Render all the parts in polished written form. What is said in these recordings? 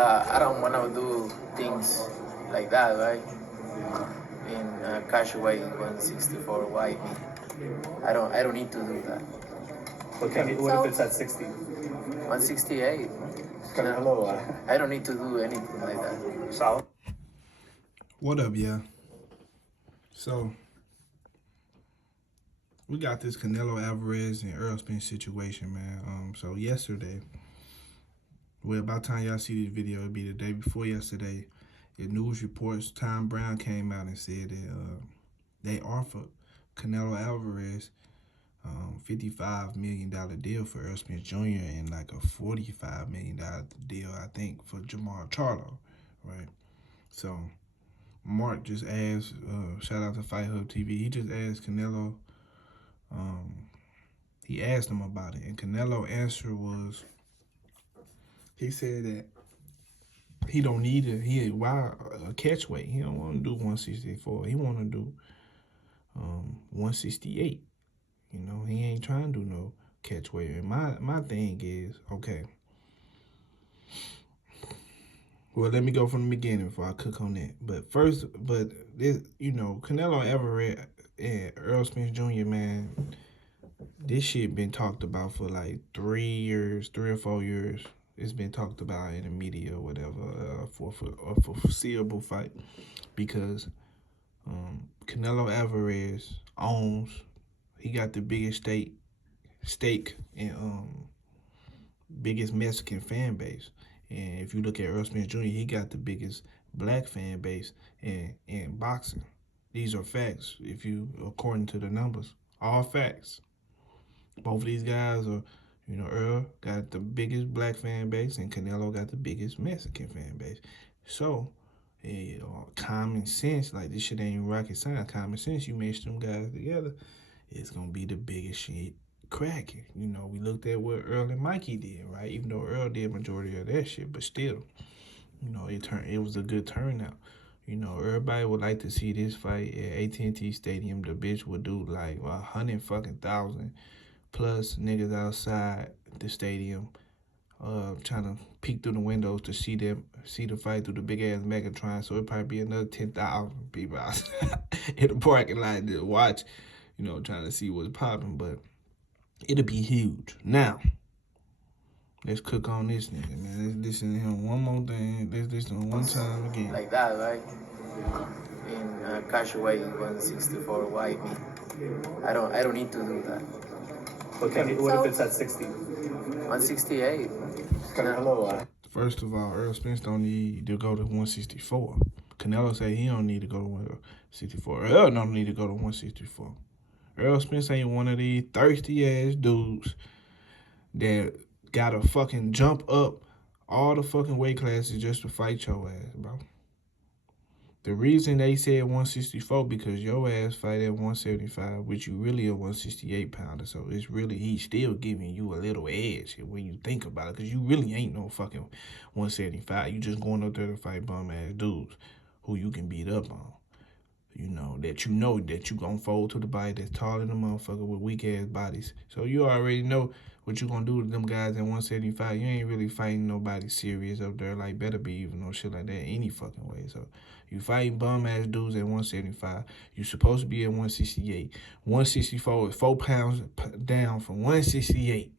I don't want to do things like that, right? In cash away 164 white meat. I don't need to do that. Okay, what if it's at 60? 168. Canelo, I don't need to do anything like that. solid. What up, yeah? So, we got this Canelo Alverez and Errol Spence situation, man. So yesterday, well, by the time y'all see this video, it'll be the day before yesterday. The news reports, Tom Brown came out and said that they offered Canelo Alvarez $55 million deal for Errol Spence Jr. and like a $45 million deal, I think, for Jamal Charlo, right? So Mark just asked, shout out to Fight Hub TV, he just asked Canelo, he asked him about it, and Canelo answer was, he said that he don't need it. Why a catch weight? He don't want to do 164. He want to do 168. You know, he ain't trying to do no catch weight. And my thing is, okay. Well, let me go from the beginning before I cook on that. But first, this, you know, Canelo Alvarez and Errol Spence Jr., man, this shit been talked about for like 3 or 4 years. It's been talked about in the media or whatever for a foreseeable fight, because Canelo Alvarez he got the biggest stake and biggest Mexican fan base. And if you look at Errol Spence Jr., he got the biggest black fan base in boxing. These are facts, according to the numbers, all facts. Both of these guys are, you know, Earl got the biggest black fan base and Canelo got the biggest Mexican fan base. So, you know, common sense, like this shit ain't rocket science. Common sense, you mix them guys together, it's gonna be the biggest shit cracking. You know, we looked at what Earl and Mikey did, right? Even though Earl did majority of that shit, but still, you know, it was a good turnout. You know, everybody would like to see this fight at AT&T Stadium. The bitch would do like 100,000 plus niggas outside the stadium, trying to peek through the windows to see the fight through the big ass Megatron. So it'd probably be another 10,000 people outside in the parking lot to watch, you know, trying to see what's popping. But it'll be huge. Now, let's cook on this nigga, man. Let's listen to him one more thing. Let's listen to him one time again. Like that, right? In cash away 164 white meat. I don't need to do that. Okay, what if it's at 60? 168. Canelo, First of all, Errol Spence don't need to go to 164. Canelo say he don't need to go to 164. Errol don't need to go to 164. Errol Spence ain't one of these thirsty ass dudes that gotta fucking jump up all the fucking weight classes just to fight your ass, bro. The reason they said 164 because your ass fight at 175, which you really a 168 pounder. So it's really, he's still giving you a little edge when you think about it, because you really ain't no fucking 175. You just going up there to fight bum ass dudes who you can beat up on. You know that you gonna fold to the body that's taller than a motherfucker with weak ass bodies. So you already know what you gonna do to them guys at 175. You ain't really fighting nobody serious up there, like better be even no shit like that any fucking way. So you fighting bum ass dudes at 175. You supposed to be at 168. 164 is 4 pounds down from 168.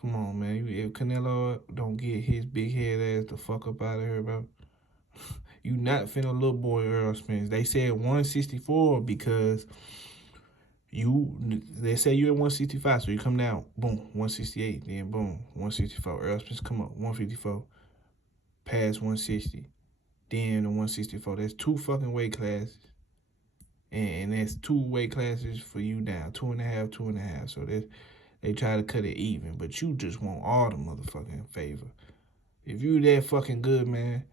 Come on, man. If Canelo don't get his big head ass the fuck up out of here, bro. You not finna little boy Errol Spence. They said 164 because they say you at 165, so you come down, boom, 168, then boom, 164. Errol Spence come up, 154, past 160, then the 164. That's 2 fucking weight classes, and that's 2 weight classes for you down, 2.5, 2.5. So they try to cut it even, but you just want all the motherfucking favor. If you that fucking good, man.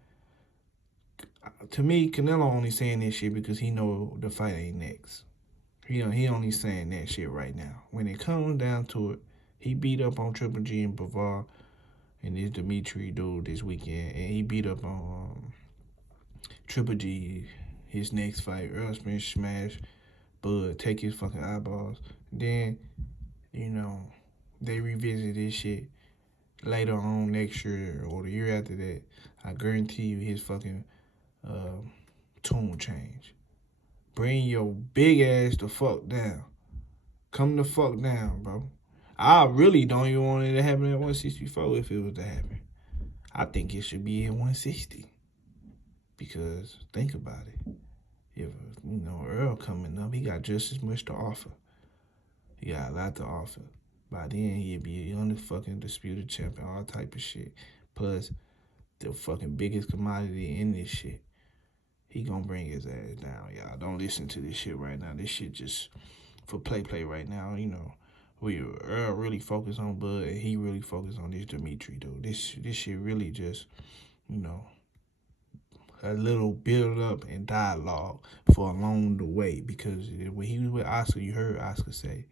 To me, Canelo only saying this shit because he know the fight ain't next. He only saying that shit right now. When it comes down to it, he beat up on Triple G and Bavard and this Dimitri dude this weekend, and he beat up on Triple G his next fight. Errol Spence smash Bud, take his fucking eyeballs. Then, you know, they revisit this shit later on next year or the year after that, I guarantee you his fucking tune change. Bring your big ass the fuck down. Come the fuck down, bro. I really don't even want it to happen at 164 if it was to happen. I think it should be at 160. Because think about it. If Earl coming up, he got just as much to offer. He got a lot to offer. By then he'd be on the fucking disputed champion, all type of shit. Plus the fucking biggest commodity in this shit. He gonna bring his ass down, y'all. Don't listen to this shit right now. This shit just for play right now, Earl really focused on Bud and he really focused on this Dimitri dude. This shit really just, a little build up and dialogue for along the way. Because when he was with Oscar, you heard Oscar say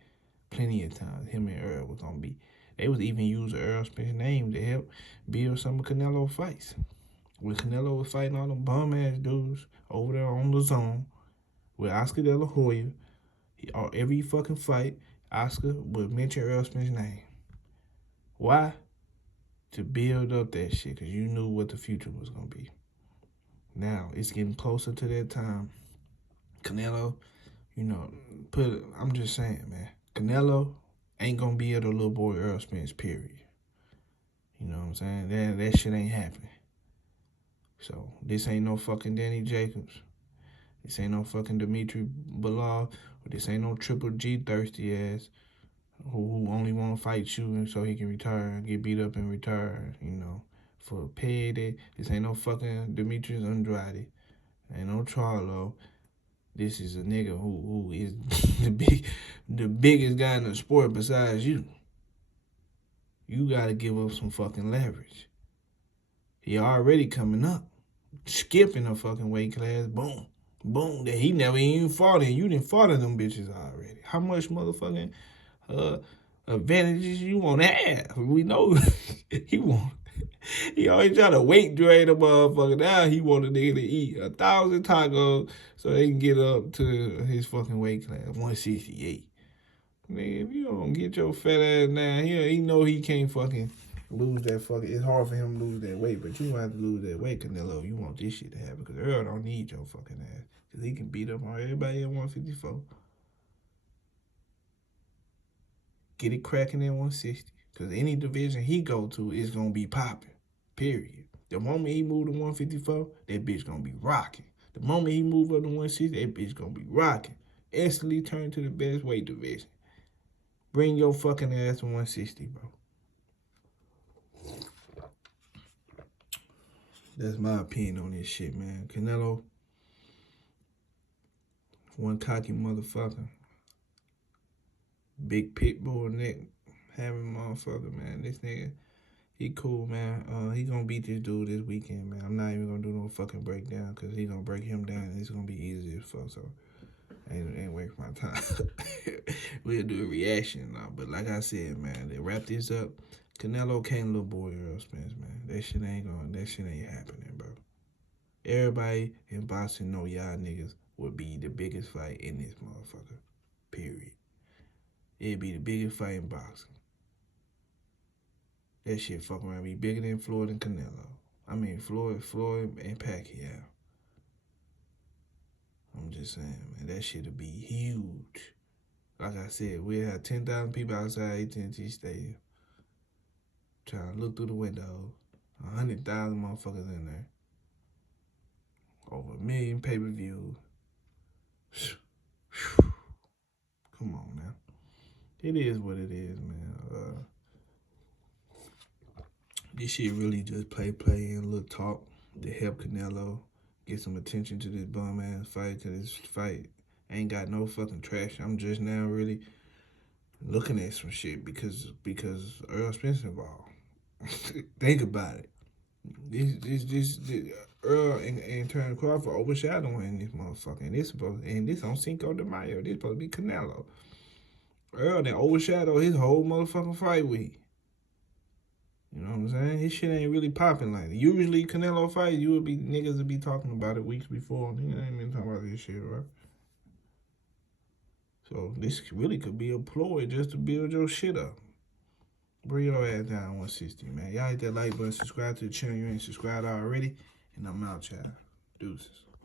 plenty of times him and Earl was gonna be. They was even using Errol Spence's name to help build some of Canelo fights. When Canelo was fighting all them bum ass dudes over there on the zone with Oscar De La Hoya, every fucking fight, Oscar would mention Errol Spence's name. Why? To build up that shit, because you knew what the future was gonna be. Now it's getting closer to that time. Canelo, I'm just saying, man. Canelo ain't gonna be at a little boy Errol Spence, period. You know what I'm saying? That shit ain't happening. So this ain't no fucking Danny Jacobs. This ain't no fucking Dimitri Balav. Or this ain't no Triple G thirsty ass who only want to fight you so he can retire, get beat up and retire, for payday. This ain't no fucking Demetrius Andrade. Ain't no Charlo. This is a nigga who is the biggest guy in the sport besides you. You gotta give up some fucking leverage. He already coming up, skipping a fucking weight class. Boom, boom. That he never even fought in. You didn't fought in them bitches already. How much motherfucking advantages you want to have? We know he always try to weight drain a motherfucker. Now he want a nigga to eat 1,000 tacos so they can get up to his fucking weight class, 168. Nigga, if you don't get your fat ass down here, he know he can't fucking lose that fucking. It's hard for him to lose that weight, but you gonna have to lose that weight, Canelo. You want this shit to happen because Earl don't need your fucking ass because he can beat up on everybody at 154. Get it cracking at 160 because any division he go to is gonna be popping. Period. The moment he move to 154, that bitch gonna be rocking. The moment he move up to 160, that bitch gonna be rocking. Instantly turn to the best weight division. Bring your fucking ass to 160, bro. That's my opinion on this shit, man. Canelo, one cocky motherfucker. Big pit bull neck having motherfucker, man. This nigga, he cool, man. He gonna beat this dude this weekend, man. I'm not even gonna do no fucking breakdown because he gonna break him down and it's gonna be easy as fuck, so ain't waste my time. We'll do a reaction now. But like I said, man, to wrap this up, Canelo can't little boy Errol Spence, man. That shit ain't happening, bro. Everybody in boxing know y'all niggas would be the biggest fight in this motherfucker. Period. It'd be the biggest fight in boxing. That shit fuck around be bigger than Floyd and Canelo. I mean Floyd and Pacquiao. I'm just saying, man, that shit'll be huge. Like I said, we'll have 10,000 people outside AT&T Stadium trying to look through the window. 100,000 motherfuckers in there. Over 1 million pay-per-views. Come on now. It is what it is, man. This shit really just play and a little talk to help Canelo get some attention to this bum ass fight. Cause this fight ain't got no fucking traction. I'm just now really looking at some shit because Errol Spence involved. Think about it. This Earl and Terence Crawford overshadowing this motherfucker. And this on Cinco de Mayo. This supposed to be Canelo. Earl that overshadowed his whole motherfucking fight week. You know what I'm saying? His shit ain't really popping like that. Usually Canelo fights, niggas would be talking about it weeks before. Niggas ain't been talking about this shit, right? So this really could be a ploy just to build your shit up. Bring your ass down 160, man. Y'all hit that like button, subscribe to the channel. You ain't subscribed already. And I'm out, y'all. Deuces.